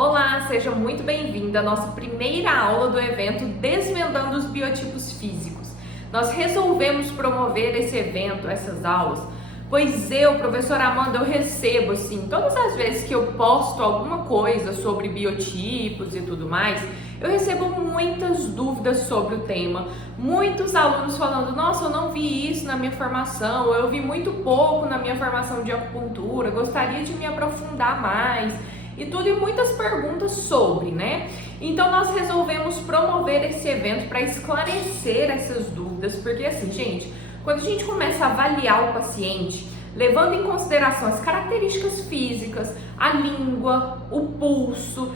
Olá, seja muito bem-vinda à nossa primeira aula do evento Desvendando os Biotipos Físicos. Nós resolvemos promover esse evento, essas aulas, pois eu, professora Amanda, eu recebo, todas as vezes que eu posto alguma coisa sobre biotipos e tudo mais, eu recebo muitas dúvidas sobre o tema. Muitos alunos falando, nossa, eu não vi isso na minha formação, ou eu vi muito pouco na minha formação de acupuntura, gostaria de me aprofundar mais. E muitas perguntas sobre, né? Então nós resolvemos promover esse evento para esclarecer essas dúvidas, porque gente, quando a gente começa a avaliar o paciente, levando em consideração as características físicas, a língua, o pulso,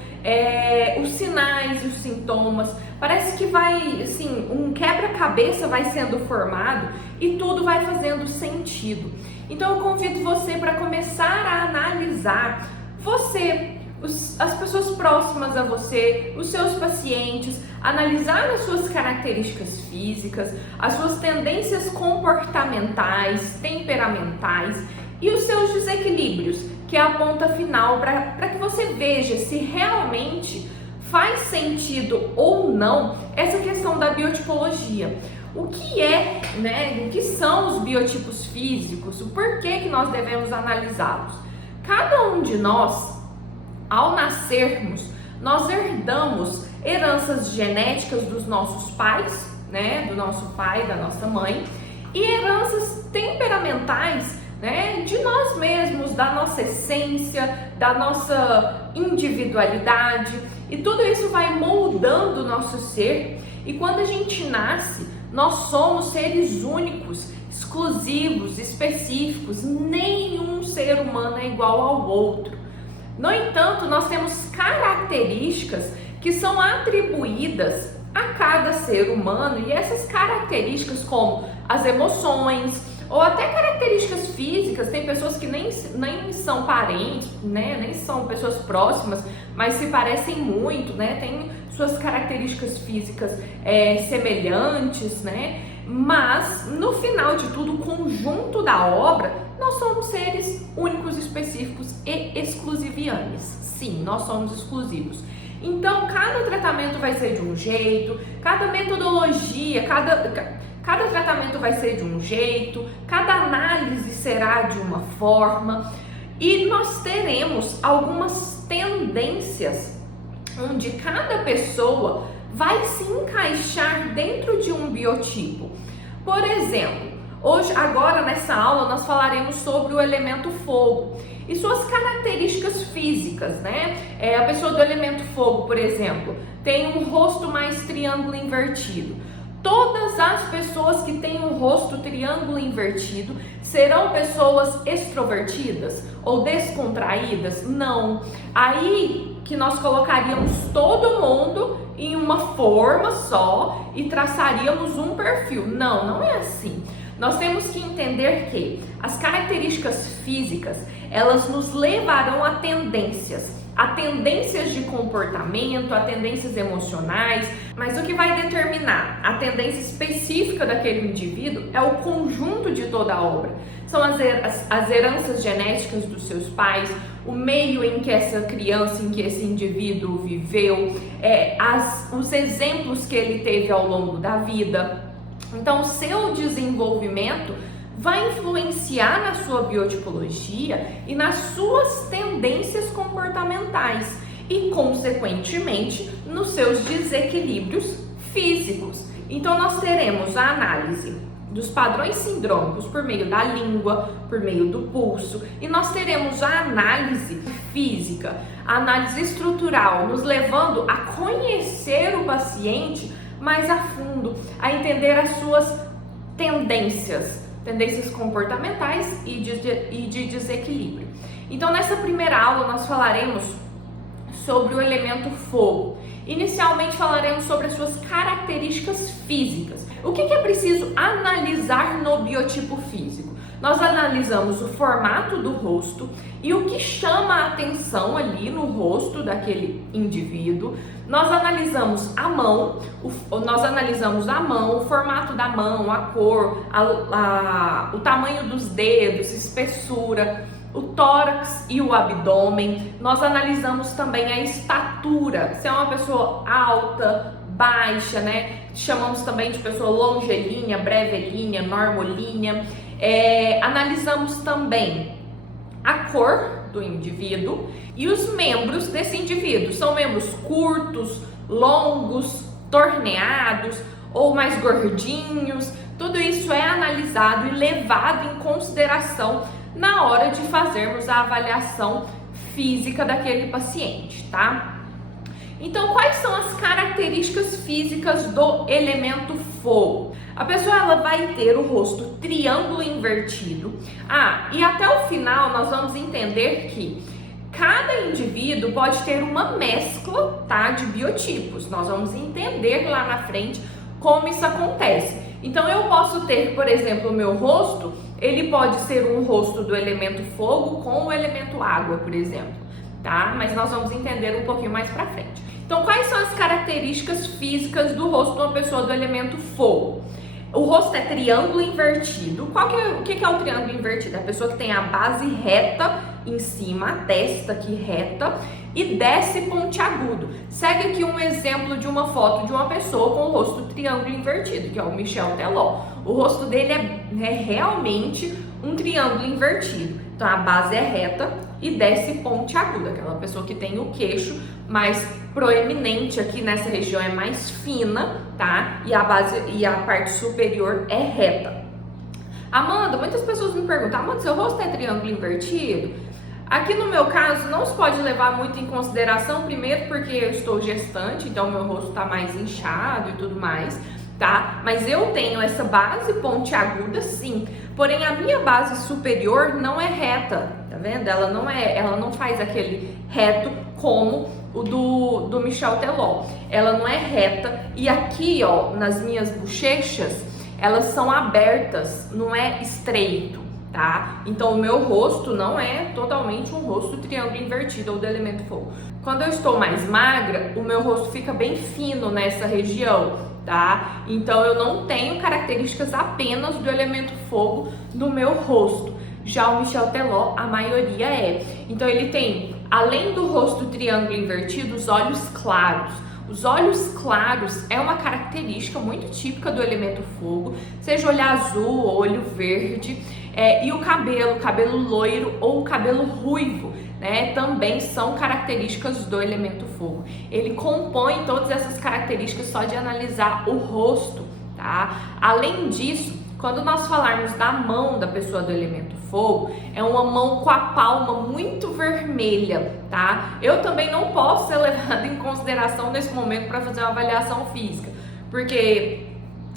os sinais e os sintomas, parece que vai, um quebra-cabeça vai sendo formado e tudo vai fazendo sentido. Então eu convido você para começar a analisar você, as pessoas próximas a você, os seus pacientes, analisar as suas características físicas, as suas tendências comportamentais, temperamentais e os seus desequilíbrios, que é a ponta final para que você veja se realmente faz sentido ou não essa questão da biotipologia. O que o que são os biotipos físicos, o porquê que nós devemos analisá-los? Cada um de nós, ao nascermos, nós herdamos heranças genéticas dos nossos pais, do nosso pai, da nossa mãe, e heranças temperamentais, de nós mesmos, da nossa essência, da nossa individualidade, e tudo isso vai moldando o nosso ser. E quando a gente nasce, nós somos seres únicos, exclusivos, específicos. Nenhum ser humano é igual ao outro. No entanto, nós temos características que são atribuídas a cada ser humano, e essas características, como as emoções ou até características físicas, tem pessoas que nem são parentes, nem são pessoas próximas, mas se parecem muito, tem suas características físicas semelhantes, mas no final de tudo, o conjunto da obra, nós somos seres únicos, específicos e exclusivianos. Sim, nós somos exclusivos. Então, cada tratamento vai ser de um jeito, cada metodologia, cada tratamento vai ser de um jeito, cada análise será de uma forma, e nós teremos algumas tendências onde cada pessoa vai se encaixar dentro de um biotipo. Por exemplo, agora nessa aula nós falaremos sobre o elemento fogo e suas características físicas, A pessoa do elemento fogo, por exemplo, tem um rosto mais triângulo invertido. Todas as pessoas que têm um rosto triângulo invertido serão pessoas extrovertidas ou descontraídas? Não. Aí que nós colocaríamos todo mundo em uma forma só e traçaríamos um perfil. Não, não é assim. Nós temos que entender que as características físicas, elas nos levarão a tendências de comportamento, a tendências emocionais, mas o que vai determinar a tendência específica daquele indivíduo é o conjunto de toda a obra. São as heranças genéticas dos seus pais, o meio em que essa criança, em que esse indivíduo viveu, os exemplos que ele teve ao longo da vida. Então, o seu desenvolvimento vai influenciar na sua biotipologia e nas suas tendências comportamentais e, consequentemente, nos seus desequilíbrios físicos. Então, nós teremos a análise dos padrões sindrômicos por meio da língua, por meio do pulso, e nós teremos a análise física, a análise estrutural, nos levando a conhecer o paciente mais a fundo, a entender as suas tendências comportamentais e de desequilíbrio. Então, nessa primeira aula, nós falaremos sobre o elemento fogo. Inicialmente, falaremos sobre as suas características físicas. O que é preciso analisar no biotipo físico? Nós analisamos o formato do rosto e o que chama a atenção ali no rosto daquele indivíduo. Nós analisamos a mão, o formato da mão, a cor, o tamanho dos dedos, espessura, o tórax e o abdômen. Nós analisamos também a estatura, se é uma pessoa alta, baixa, né? Chamamos também de pessoa longilínea, brevilínea, normolínea. Analisamos também a cor do indivíduo e os membros desse indivíduo. São membros curtos, longos, torneados ou mais gordinhos. Tudo isso é analisado e levado em consideração na hora de fazermos a avaliação física daquele paciente, tá? Então, quais são as características físicas do elemento fogo? A pessoa ela vai ter o rosto triângulo invertido. E até o final nós vamos entender que cada indivíduo pode ter uma mescla, tá, de biotipos. Nós vamos entender lá na frente como isso acontece. Então, eu posso ter, por exemplo, o meu rosto, ele pode ser um rosto do elemento fogo com o elemento água, por exemplo, tá? Mas nós vamos entender um pouquinho mais pra frente. Então, quais são as características físicas do rosto de uma pessoa do elemento fogo? O rosto é triângulo invertido. O que é o triângulo invertido? É a pessoa que tem a base reta em cima, a testa aqui reta, e desce pontiagudo. Segue aqui um exemplo de uma foto de uma pessoa com o rosto triângulo invertido, que é o Michel Teló. O rosto dele é realmente um triângulo invertido. Então, a base é reta e desce pontiaguda, aquela pessoa que tem o queixo mais proeminente aqui nessa região é mais fina, tá? E a base e a parte superior é reta. Amanda, muitas pessoas me perguntam: Amanda, seu rosto é triângulo invertido? Aqui no meu caso não se pode levar muito em consideração, primeiro porque eu estou gestante, então meu rosto está mais inchado e tudo mais, tá? Mas eu tenho essa base pontiaguda sim, porém a minha base superior não é reta, tá vendo? Ela não faz aquele reto como o do Michel Teló. Ela não é reta e aqui, ó, nas minhas bochechas, elas são abertas, não é estreito, tá? Então o meu rosto não é totalmente um rosto triângulo invertido ou do elemento fogo. Quando eu estou mais magra, o meu rosto fica bem fino nessa região, tá? Então eu não tenho características apenas do elemento fogo no meu rosto. Já o Michel Teló, a maioria é. Então ele tem, além do rosto triângulo invertido, os olhos claros. Os olhos claros é uma característica muito típica do elemento fogo, seja olho azul ou olho verde. E o cabelo loiro ou cabelo ruivo, né, também são características do elemento fogo. Ele compõe todas essas características só de analisar o rosto, tá? Além disso, quando nós falarmos da mão da pessoa do elemento fogo, é uma mão com a palma muito vermelha, tá? Eu também não posso ser levada em consideração nesse momento para fazer uma avaliação física, porque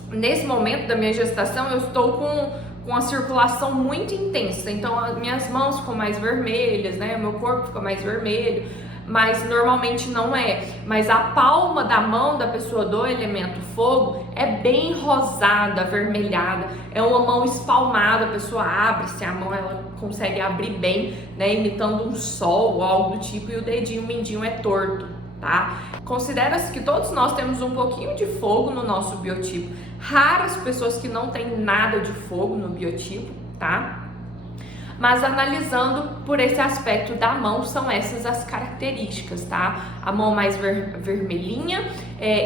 nesse momento da minha gestação eu estou com a circulação muito intensa, então as minhas mãos ficam mais vermelhas, né? Meu corpo fica mais vermelho, mas normalmente não é. Mas a palma da mão da pessoa do elemento fogo é bem rosada, avermelhada, é uma mão espalmada, a pessoa abre-se, a mão ela consegue abrir bem, né? Imitando um sol ou algo do tipo, e o dedinho mindinho é torto, tá? Considera-se que todos nós temos um pouquinho de fogo no nosso biotipo. Raras pessoas que não têm nada de fogo no biotipo, tá? Mas analisando por esse aspecto da mão, são essas as características, tá? A mão mais vermelhinha,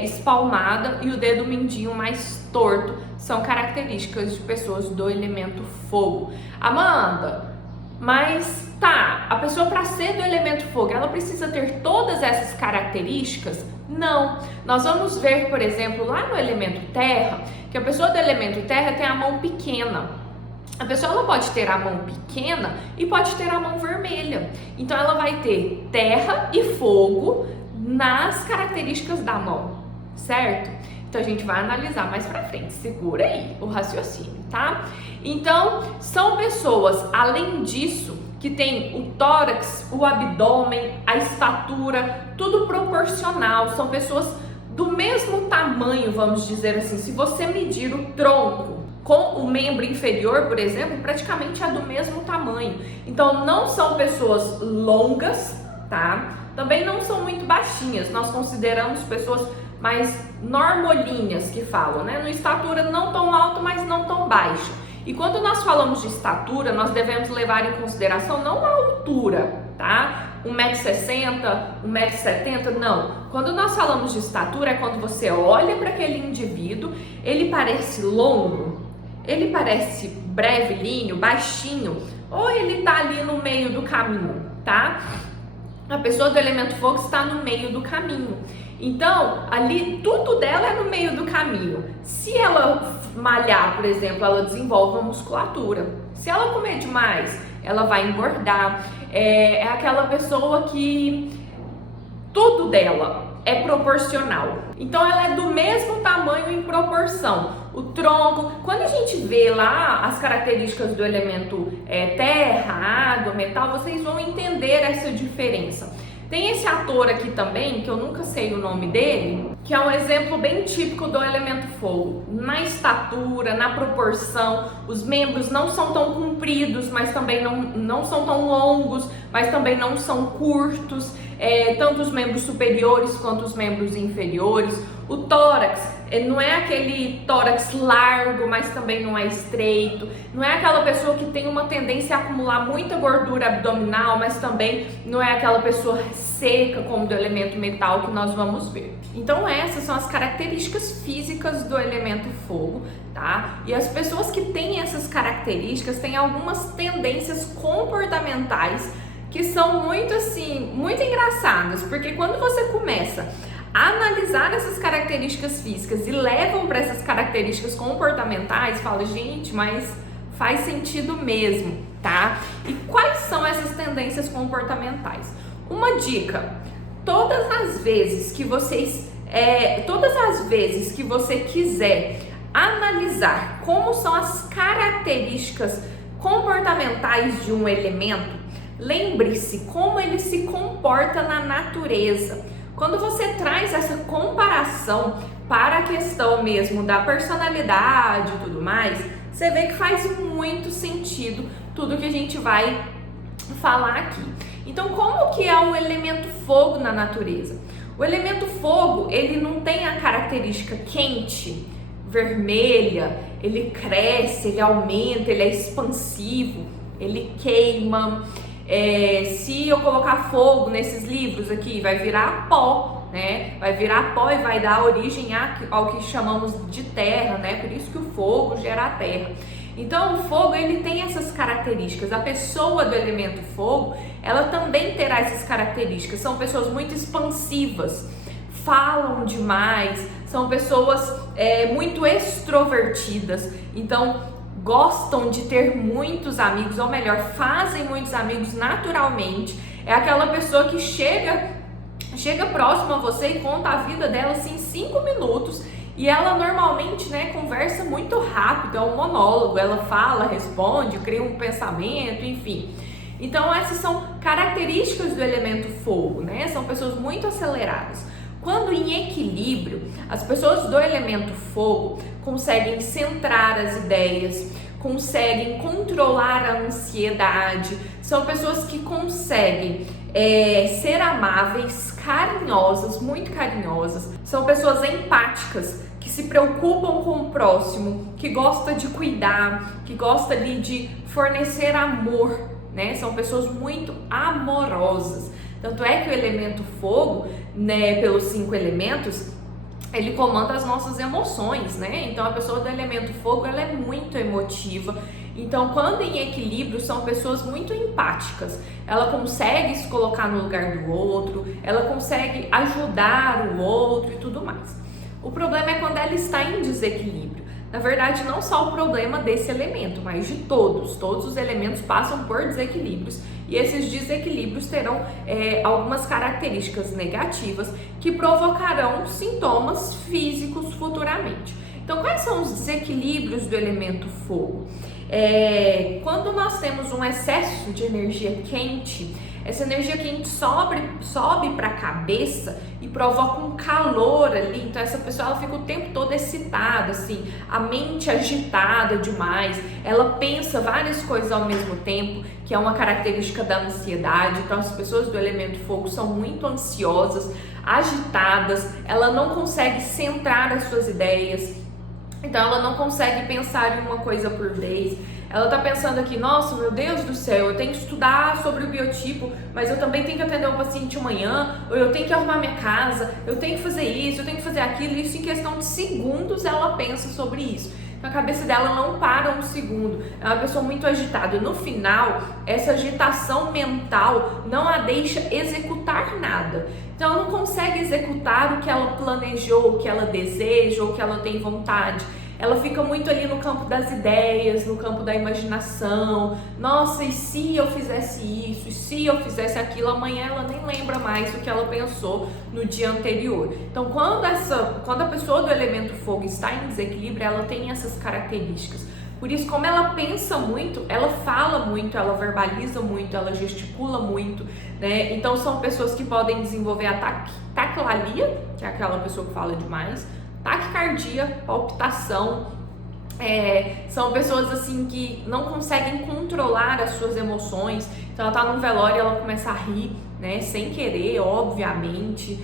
espalmada, e o dedo mindinho mais torto são características de pessoas do elemento fogo. Amanda, mas tá, a pessoa para ser do elemento fogo, ela precisa ter todas essas características? Não. Nós vamos ver, por exemplo, lá no elemento terra, que a pessoa do elemento terra tem a mão pequena. A pessoa ela pode ter a mão pequena e pode ter a mão vermelha. Então ela vai ter terra e fogo nas características da mão, certo? Então a gente vai analisar mais pra frente. Segura aí o raciocínio, tá? Então são pessoas, além disso, que tem o tórax, o abdômen, a estatura, tudo proporcional. São pessoas do mesmo tamanho, vamos dizer assim. Se você medir o tronco com o membro inferior, por exemplo, praticamente é do mesmo tamanho. Então não são pessoas longas, tá? Também não são muito baixinhas. Nós consideramos pessoas mais normolíneas, que falam, né? No estatura não tão alto, mas não tão baixo. E quando nós falamos de estatura, nós devemos levar em consideração não a altura, tá? 1,60 m, 1,70 m, não. Quando nós falamos de estatura, é quando você olha para aquele indivíduo, ele parece longo, ele parece brevilíneo, baixinho, ou ele tá ali no meio do caminho, tá? A pessoa do elemento fogo está no meio do caminho. Então, ali, tudo dela é no meio do caminho. Se ela malhar, por exemplo, ela desenvolve uma musculatura. Se ela comer demais, ela vai engordar. É aquela pessoa que tudo dela é proporcional. Então, ela é do mesmo tamanho em proporção. O tronco, quando a gente vê lá as características do elemento terra, água, metal, vocês vão entender essa diferença. Tem esse ator aqui também, que eu nunca sei o nome dele, que é um exemplo bem típico do elemento fogo. Na estatura, na proporção, os membros não são tão compridos, mas também não são tão longos, mas também não são curtos, tanto os membros superiores quanto os membros inferiores. O tórax não é aquele tórax largo, mas também não é estreito. Não é aquela pessoa que tem uma tendência a acumular muita gordura abdominal, mas também não é aquela pessoa seca como do elemento metal que nós vamos ver. Então essas são as características físicas do elemento fogo, tá? E as pessoas que têm essas características têm algumas tendências comportamentais que são muito engraçadas, porque quando você começa a analisar essas características físicas e levam para essas características comportamentais, fala, gente, mas faz sentido mesmo, tá? E quais são essas tendências comportamentais? Uma dica: todas as vezes que você quiser analisar como são as características comportamentais de um elemento, lembre-se como ele se comporta na natureza. Quando você traz essa comparação para a questão mesmo da personalidade e tudo mais, você vê que faz muito sentido tudo que a gente vai falar aqui. Então, como que é o elemento fogo na natureza? O elemento fogo, ele não tem a característica quente, vermelha, ele cresce, ele aumenta, ele é expansivo, ele queima. Se eu colocar fogo nesses livros aqui, vai virar pó, né? Vai virar pó e vai dar origem ao que chamamos de terra, né? Por isso que o fogo gera a terra. Então, o fogo, ele tem essas características. A pessoa do elemento fogo, ela também terá essas características. São pessoas muito expansivas, falam demais, são pessoas muito extrovertidas. Então, gostam de ter muitos amigos, ou melhor, fazem muitos amigos naturalmente. É aquela pessoa que chega próximo a você e conta a vida dela assim, em 5 minutos. E ela normalmente, conversa muito rápido, é um monólogo, ela fala, responde, cria um pensamento, enfim. Então essas são características do elemento fogo, né? São pessoas muito aceleradas. Quando em equilíbrio, as pessoas do elemento fogo conseguem centrar as ideias, conseguem controlar a ansiedade, são pessoas que conseguem ser amáveis, carinhosas, muito carinhosas, são pessoas empáticas, que se preocupam com o próximo, que gosta de cuidar, que gosta ali de fornecer amor, né? São pessoas muito amorosas. Tanto é que o elemento fogo, pelos 5 elementos, ele comanda as nossas emoções, né? Então a pessoa do elemento fogo, ela é muito emotiva. Então, quando em equilíbrio, são pessoas muito empáticas. Ela consegue se colocar no lugar do outro, ela consegue ajudar o outro e tudo mais. O problema é quando ela está em desequilíbrio. Na verdade, não só o problema desse elemento, mas de todos. Todos os elementos passam por desequilíbrios e esses desequilíbrios terão algumas características negativas que provocarão sintomas físicos futuramente. Então, quais são os desequilíbrios do elemento fogo? Quando nós temos um excesso de energia quente, essa energia quente sobe para a cabeça e provoca um calor ali. Então essa pessoa, ela fica o tempo todo excitada, assim, a mente agitada demais, ela pensa várias coisas ao mesmo tempo, que é uma característica da ansiedade. Então as pessoas do elemento fogo são muito ansiosas, agitadas, ela não consegue centrar as suas ideias, Então ela não consegue pensar em uma coisa por vez. Ela tá pensando aqui, nossa, meu Deus do céu, eu tenho que estudar sobre o biotipo, mas eu também tenho que atender o paciente amanhã, ou eu tenho que arrumar minha casa, eu tenho que fazer isso, eu tenho que fazer aquilo. Isso em questão de segundos ela pensa sobre isso. Então a cabeça dela não para um segundo. É uma pessoa muito agitada. No final, essa agitação mental não a deixa executar nada. Então ela não consegue executar o que ela planejou, o que ela deseja, o que ela tem vontade. Ela fica muito ali no campo das ideias, no campo da imaginação. Nossa, e se eu fizesse isso? E se eu fizesse aquilo? Amanhã ela nem lembra mais do que ela pensou no dia anterior. Então, quando a pessoa do elemento fogo está em desequilíbrio, ela tem essas características. Por isso, como ela pensa muito, ela fala muito, ela verbaliza muito, ela gesticula muito, né? Então, são pessoas que podem desenvolver a taquilalia, que é aquela pessoa que fala demais, taquicardia, palpitação. São pessoas assim que não conseguem controlar as suas emoções. Então ela tá num velório e ela começa a rir, né, sem querer, obviamente.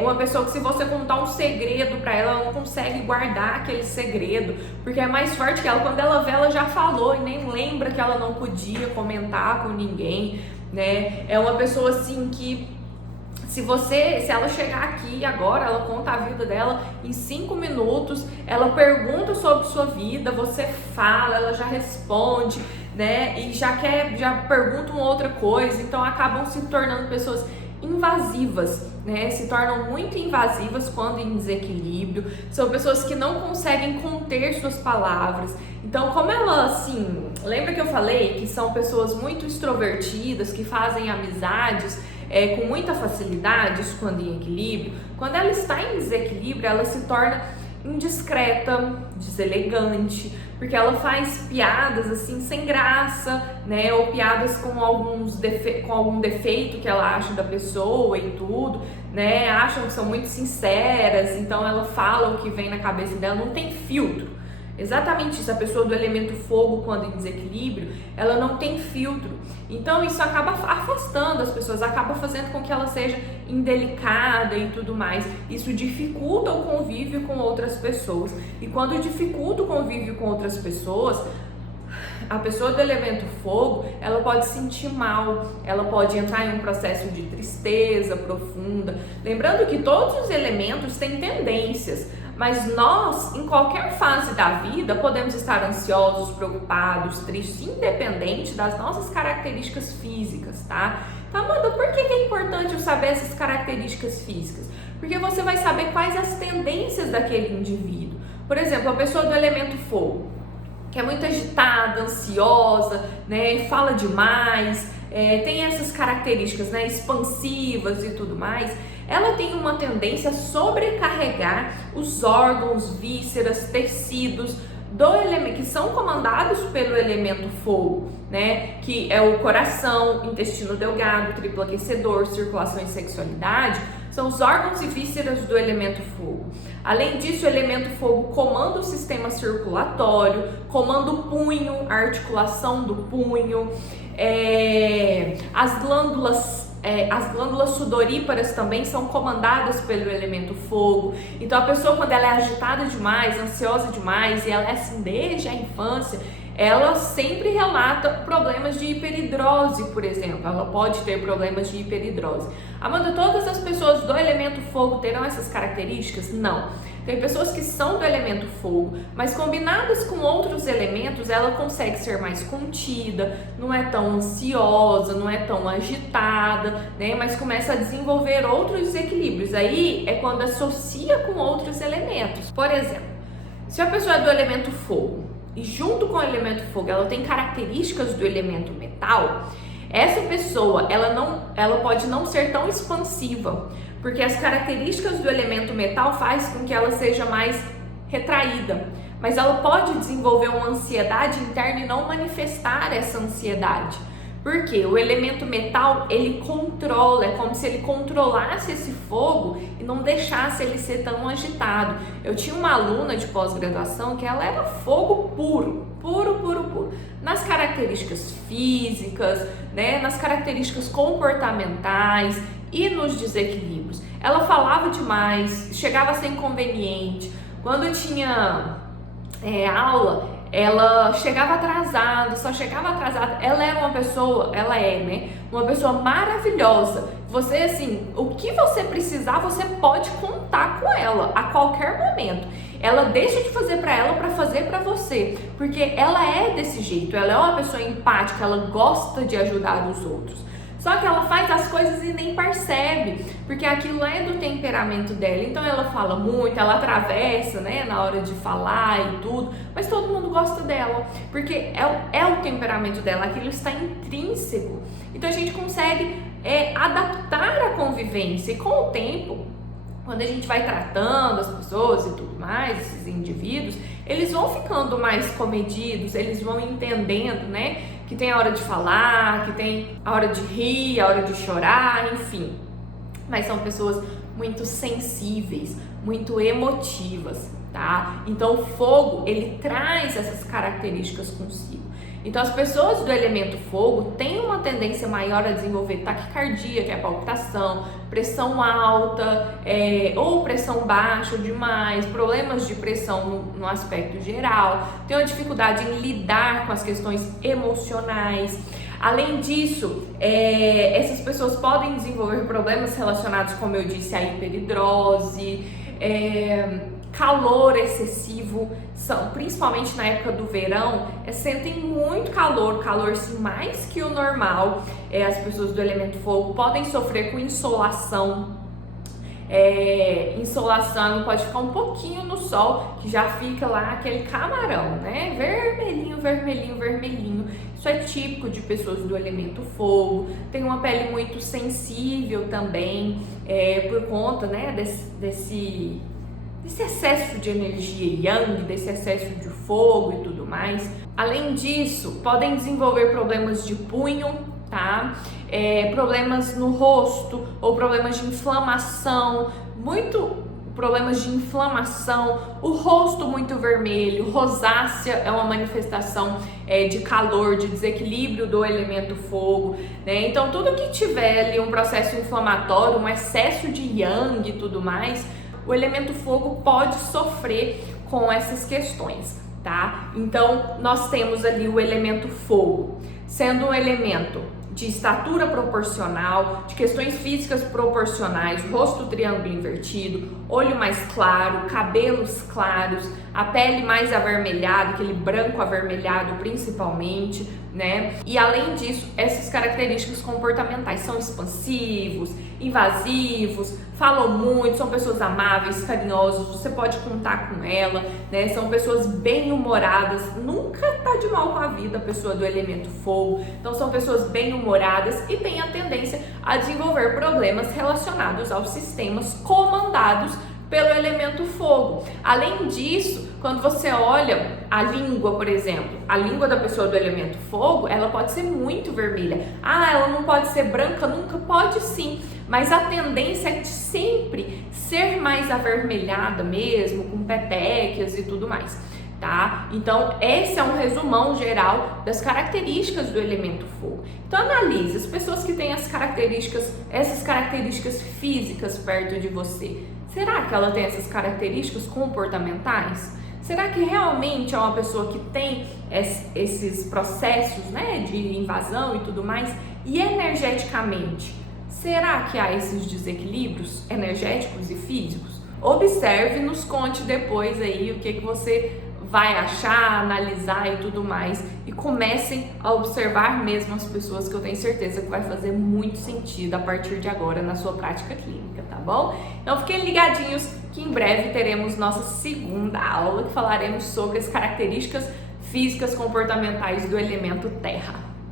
Uma pessoa que, se você contar um segredo para ela, ela não consegue guardar aquele segredo, porque é mais forte que ela. Quando ela vê, ela já falou e nem lembra que ela não podia comentar com ninguém, né? É uma pessoa assim que, se ela chegar aqui agora, ela conta a vida dela em 5 minutos, ela pergunta sobre sua vida, você fala, ela já responde, né? E já pergunta uma outra coisa. Então acabam se tornando pessoas invasivas, né? Se tornam muito invasivas quando em desequilíbrio. São pessoas que não conseguem conter suas palavras. Então, como ela, assim, lembra que eu falei que são pessoas muito extrovertidas, que fazem amizades com muita facilidade, isso quando em equilíbrio. Quando ela está em desequilíbrio, ela se torna indiscreta, deselegante, porque ela faz piadas assim sem graça, né? Ou piadas com algum defeito que ela acha da pessoa e tudo, né? Acham que são muito sinceras, então ela fala o que vem na cabeça dela, não tem filtro. Exatamente isso, a pessoa do elemento fogo, quando em desequilíbrio, ela não tem filtro. Então isso acaba afastando as pessoas, acaba fazendo com que ela seja indelicada e tudo mais. Isso dificulta o convívio com outras pessoas. E quando dificulta o convívio com outras pessoas, a pessoa do elemento fogo, ela pode se sentir mal, ela pode entrar em um processo de tristeza profunda. Lembrando que todos os elementos têm tendências, mas nós, em qualquer fase da vida, podemos estar ansiosos, preocupados, tristes, independente das nossas características físicas, tá? Então, Amanda, por que é importante eu saber essas características físicas? Porque você vai saber quais as tendências daquele indivíduo. Por exemplo, a pessoa do elemento fogo, que é muito agitada, ansiosa, né, fala demais, tem essas características, né, expansivas e tudo mais. Ela tem uma tendência a sobrecarregar os órgãos, vísceras, tecidos que são comandados pelo elemento fogo, né? Que é o coração, intestino delgado, triplo aquecedor, circulação e sexualidade. São os órgãos e vísceras do elemento fogo. Além disso, o elemento fogo comanda o sistema circulatório, comanda o punho, a articulação do punho, as glândulas sudoríparas também são comandadas pelo elemento fogo. Então a pessoa, quando ela é agitada demais, ansiosa demais, e ela é assim desde a infância, ela sempre relata problemas de hiperidrose, por exemplo. Ela pode ter problemas de hiperidrose. Amanda, todas as pessoas do elemento fogo terão essas características? Não. Tem pessoas que são do elemento fogo, mas combinadas com outros elementos, ela consegue ser mais contida, não é tão ansiosa, não é tão agitada, né? Mas começa a desenvolver outros desequilíbrios. Aí é quando associa com outros elementos. Por exemplo, se a pessoa é do elemento fogo e junto com o elemento fogo ela tem características do elemento metal, essa pessoa ela pode não ser tão expansiva, porque as características do elemento metal faz com que ela seja mais retraída, mas ela pode desenvolver uma ansiedade interna e não manifestar essa ansiedade. Porque o elemento metal, ele controla, é como se ele controlasse esse fogo e não deixasse ele ser tão agitado. Eu tinha uma aluna de pós-graduação que ela era fogo puro, puro, puro, puro. Nas características físicas, né, nas características comportamentais e nos desequilíbrios. Ela falava demais, chegava a ser inconveniente. Quando tinha aula, ela chegava atrasada, só chegava atrasada. Ela era uma pessoa, ela é, né? Uma pessoa maravilhosa. Você, assim, o que você precisar, você pode contar com ela a qualquer momento. Ela deixa de fazer para ela para fazer para você, porque ela é desse jeito. Ela é uma pessoa empática, ela gosta de ajudar os outros. Só que ela faz as coisas e nem percebe, porque aquilo é do temperamento dela. Então ela fala muito, ela atravessa, né, na hora de falar e tudo, mas todo mundo gosta dela, porque é o temperamento dela, aquilo está intrínseco. Então a gente consegue adaptar a convivência, e com o tempo, quando a gente vai tratando as pessoas e tudo mais, esses indivíduos, eles vão ficando mais comedidos, eles vão entendendo, né, que tem a hora de falar, que tem a hora de rir, a hora de chorar, enfim. Mas são pessoas muito sensíveis, muito emotivas, tá? Então o fogo, ele traz essas características consigo. Então as pessoas do elemento fogo têm uma tendência maior a desenvolver taquicardia, que é a palpitação, pressão alta, ou pressão baixa demais, problemas de pressão no aspecto geral, tem uma dificuldade em lidar com as questões emocionais. Além disso, essas pessoas podem desenvolver problemas relacionados, como eu disse, à hiperidrose, calor excessivo, principalmente na época do verão, sentem muito calor sim, mais que o normal. As pessoas do elemento fogo podem sofrer com insolação. Insolação pode ficar um pouquinho no sol, que já fica lá aquele camarão, né? Vermelhinho, vermelhinho, vermelhinho. Isso é típico de pessoas do elemento fogo. Tem uma pele muito sensível também, por conta, né, desse excesso de energia yang, desse excesso de fogo e tudo mais. Além disso, podem desenvolver problemas de punho, tá? Problemas no rosto ou problemas de inflamação, problemas de inflamação, o rosto muito vermelho, rosácea é uma manifestação de calor, de desequilíbrio do elemento fogo, né? Então tudo que tiver ali um processo inflamatório, um excesso de yang e tudo mais, o elemento fogo pode sofrer com essas questões, tá? Então, nós temos ali o elemento fogo, sendo um elemento de estatura proporcional, de questões físicas proporcionais, rosto triângulo invertido, olho mais claro, cabelos claros, a pele mais avermelhada, aquele branco avermelhado principalmente, né? E além disso, essas características comportamentais são expansivos, invasivos, falam muito, são pessoas amáveis, carinhosas, você pode contar com ela, né? São pessoas bem-humoradas, nunca tá de mal com a vida a pessoa do elemento fogo. Então são pessoas bem-humoradas e têm a tendência a desenvolver problemas relacionados aos sistemas comandados pelo elemento fogo. Além disso, quando você olha a língua, por exemplo, a língua da pessoa do elemento fogo, ela pode ser muito vermelha. Ela não pode ser branca nunca? Pode sim, mas a tendência é de sempre ser mais avermelhada mesmo, com petequias e tudo mais, tá? Então, esse é um resumão geral das características do elemento fogo. Então, analise as pessoas que têm essas características físicas perto de você. Será que ela tem essas características comportamentais? Será que realmente é uma pessoa que tem esses processos, né, de invasão e tudo mais? E energeticamente, será que há esses desequilíbrios energéticos e físicos? Observe e nos conte depois aí o que você vai achar, analisar e tudo mais, e comecem a observar mesmo as pessoas, que eu tenho certeza que vai fazer muito sentido a partir de agora na sua prática clínica, tá bom? Então fiquem ligadinhos que em breve teremos nossa segunda aula, que falaremos sobre as características físicas comportamentais do elemento terra.